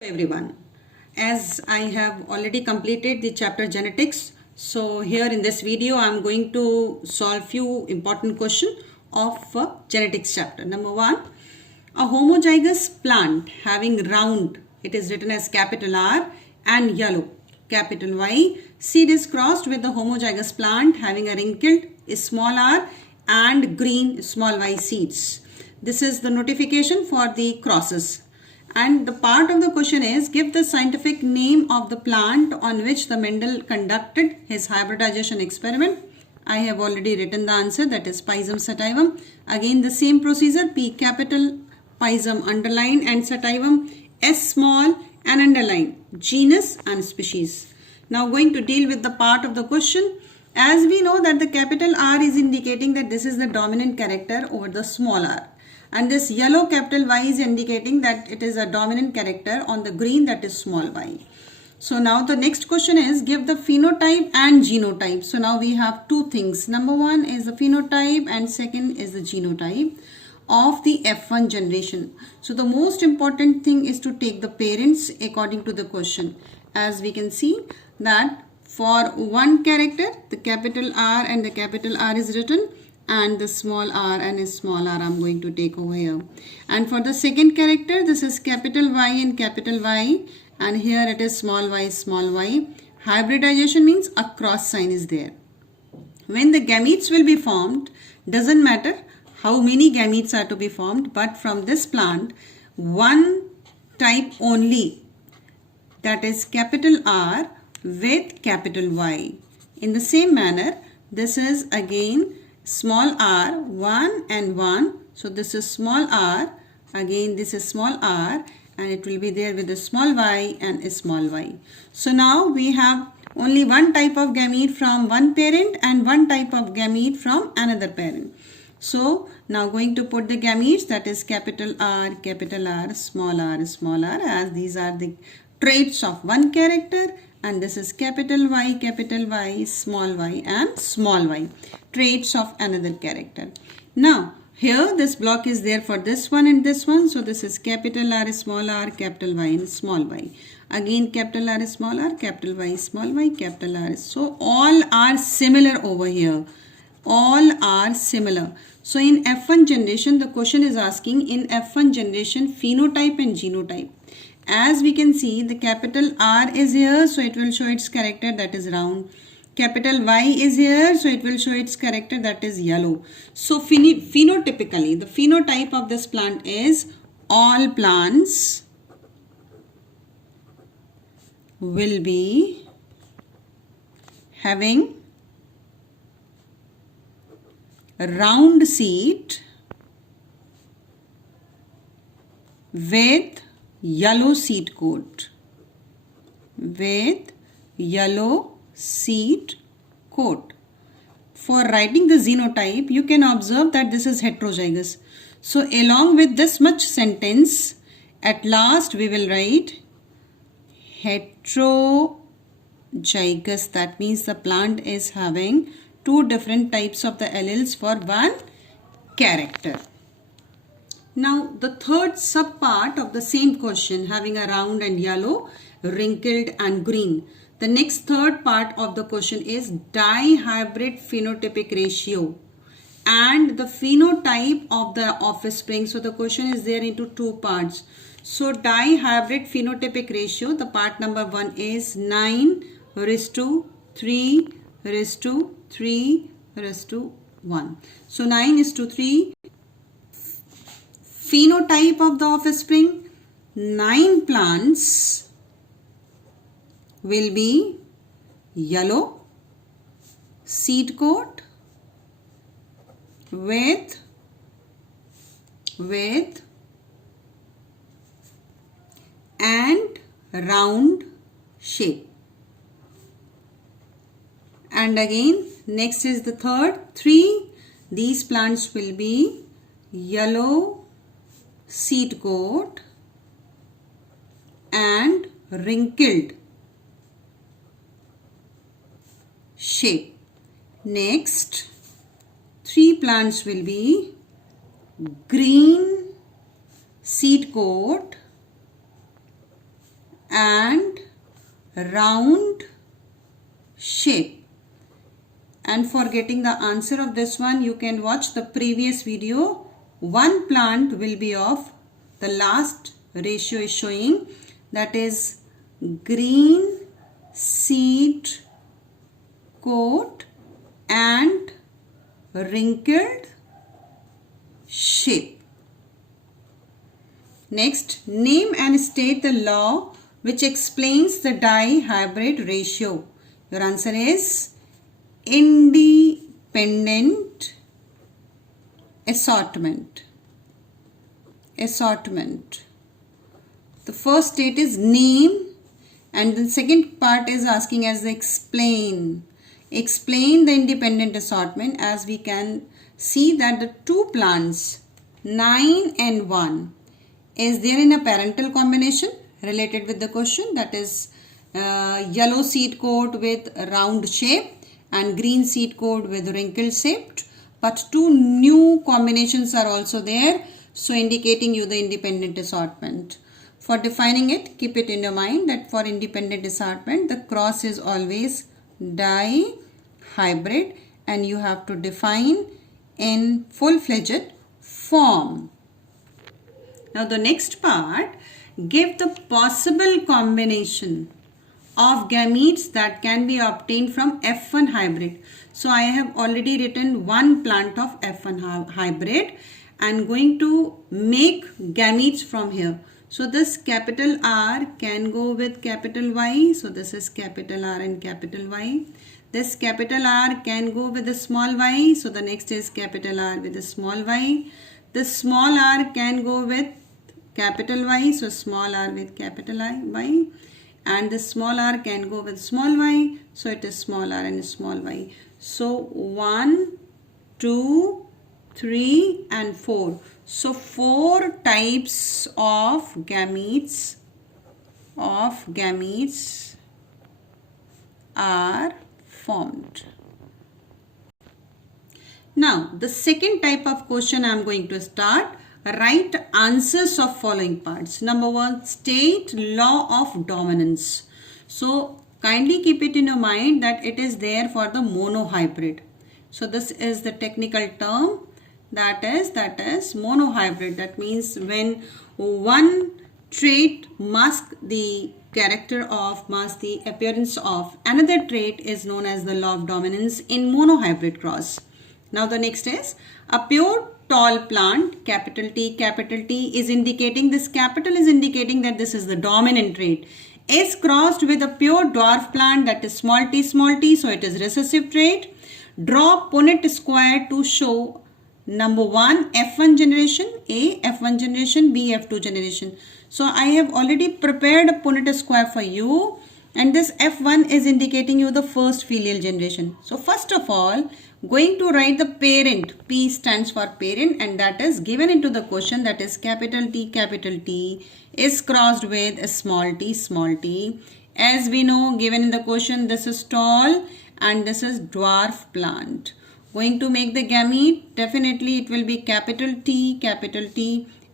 Everyone, as I have already completed the chapter genetics, so here in this video I am going to solve few important questions of genetics chapter. Number one, a homozygous plant having round, it is written as capital R, and yellow capital Y, seed is crossed with the homozygous plant having a wrinkled small r and green small y seeds. This is the notification for the crosses. And the part of the question is, give the scientific name of the plant on which the Mendel conducted his hybridization experiment. I have already written the answer, that is Pisum sativum. Again the same procedure, P capital, Pisum underline and sativum, S small and underline, genus and species. Now going to deal with the part of the question. As we know that the capital R is indicating that this is the dominant character over the small r. And this yellow capital Y is indicating that it is a dominant character on the green, that is small y. So now the next question is, give the phenotype and genotype. So now we have two things. Number one is the phenotype and second is the genotype of the F1 generation. So the most important thing is to take the parents according to the question. As we can see that for one character, the capital R and the capital R is written, and the small r and small r I'm going to take over here. And for the second character, this is capital Y and capital Y, and here it is small y, small y. Hybridization means a cross sign is there. When the gametes will be formed, doesn't matter how many gametes are to be formed, but from this plant, one type only, that is capital R with capital Y. In the same manner, this is again small r, 1 and 1. So this is small r, again this is small r, and it will be there with a small y and a small y. So now we have only one type of gamete from one parent and one type of gamete from another parent. So now going to put the gametes, that is capital R, small r, small r, as these are the traits of one character, and this is capital Y, small y and small y, traits of another character. Now here this block is there for this one and this one. So this is capital R, capital Y and small y. Again capital R, capital Y, small y, capital R. So all are similar over here. All are similar. So in F1 generation, the question is asking in F1 generation phenotype and genotype. As we can see, the capital R is here, so it will show its character, that is round. Capital Y is here, so it will show its character, that is yellow. So phenotypically, the phenotype of this plant is all plants will be having round seed with yellow seed coat, with yellow seed coat. For writing the genotype, you can observe that this is heterozygous. So along with this much sentence, at last we will write heterozygous. That means the plant is having two different types of the alleles for one character. Now the third sub part of the same question, having a round and yellow, wrinkled and green. The next third part of the question is dihybrid phenotypic ratio and the phenotype of the offspring. So the question is there into two parts. So dihybrid phenotypic ratio, the part number 1 is 9:3:3:3:1. So 9:3. Phenotype of the offspring, 9 plants will be yellow seed coat with and round shape. And again next is the third, 3. These plants will be yellow seed coat and wrinkled shape. Next 3 plants will be green seed coat and round shape. And for getting the answer of this one, you can watch the previous video. One plant will be of the last ratio is showing, that is green seed coat and wrinkled shape. Next, name and state the law which explains the dihybrid ratio. Your answer is independent assortment. Assortment. The first state is name, and the second part is asking as the explain. Explain the independent assortment. As we can see that the two plants 9 and 1 is there in a parental combination related with the question, that is yellow seed coat with round shape and green seed coat with wrinkled shaped, but two new combinations are also there, so indicating you the independent assortment. For defining it, keep it in your mind that for independent assortment the cross is always dihybrid and you have to define in full-fledged form. Now the next part, give the possible combination of gametes that can be obtained from F1 hybrid. So I have already written one plant of F1 hybrid and going to make gametes from here. So this capital R can go with capital Y. So this is capital R and capital Y. This capital R can go with a small y. So the next is capital R with a small y. This small r can go with capital Y. So small r with capital Y. And the small r can go with small y. So it is small r and small y. So 1, 2, 3 and 4. So 4 types of gametes are formed. Now the second type of question I am going to start. Write answers of following parts. Number 1, state law of dominance. So kindly keep it in your mind that it is there for the monohybrid. So this is the technical term, that is monohybrid. That means when one trait masks the appearance of another trait is known as the law of dominance in monohybrid cross. Now the next is a pure tall plant, capital T is indicating, this capital is indicating that this is the dominant trait, is crossed with a pure dwarf plant, that is small t, so it is recessive trait. Draw Punnett square to show number 1 F1 generation, A F1 generation, B F2 generation. So I have already prepared a Punnett square for you, and this F1 is indicating you the first filial generation. So first of all, going to write the parent. P stands for parent, and that is given into the question, that is capital T is crossed with a small t. As we know, given in the question, this is tall and this is dwarf plant. Going to make the gamete, definitely it will be capital T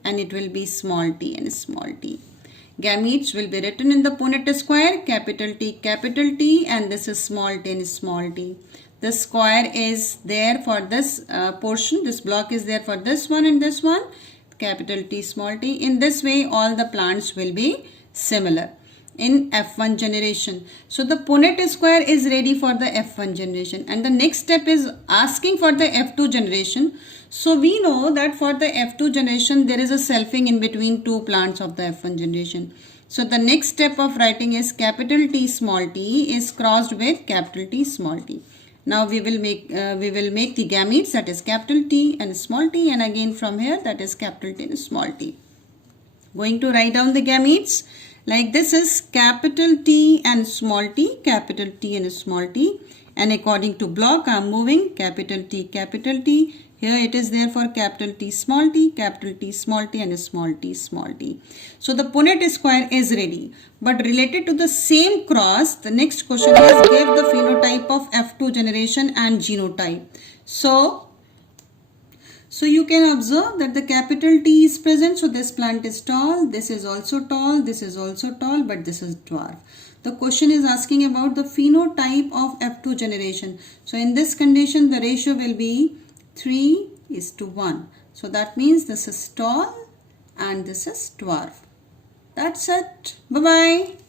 and it will be small t and small t. Gametes will be written in the Punnett square, capital T and this is small t and small t. The square is there for this portion, this block is there for this one and this one, capital T small t. In this way all the plants will be similar in F1 generation. So the Punnett square is ready for the F1 generation, and the next step is asking for the F2 generation. So we know that for the F2 generation there is a selfing in between two plants of the F1 generation. So the next step of writing is capital T small t is crossed with capital T small t. Now we will make the gametes, that is capital T and small t, and again from here that is capital T and small t. Going to write down the gametes like this is capital T and small t, capital T and small t, and according to block I am moving capital T. Here it is there for capital T small t and small t. So the Punnett square is ready. But related to the same cross, the next question is give the phenotype of F2 generation and genotype. So So you can observe that the capital T is present. So this plant is tall, this is also tall, this is also tall, but this is dwarf. The question is asking about the phenotype of F2 generation. So in this condition, the ratio will be 3:1. So that means this is tall and this is dwarf. That's it. Bye-bye.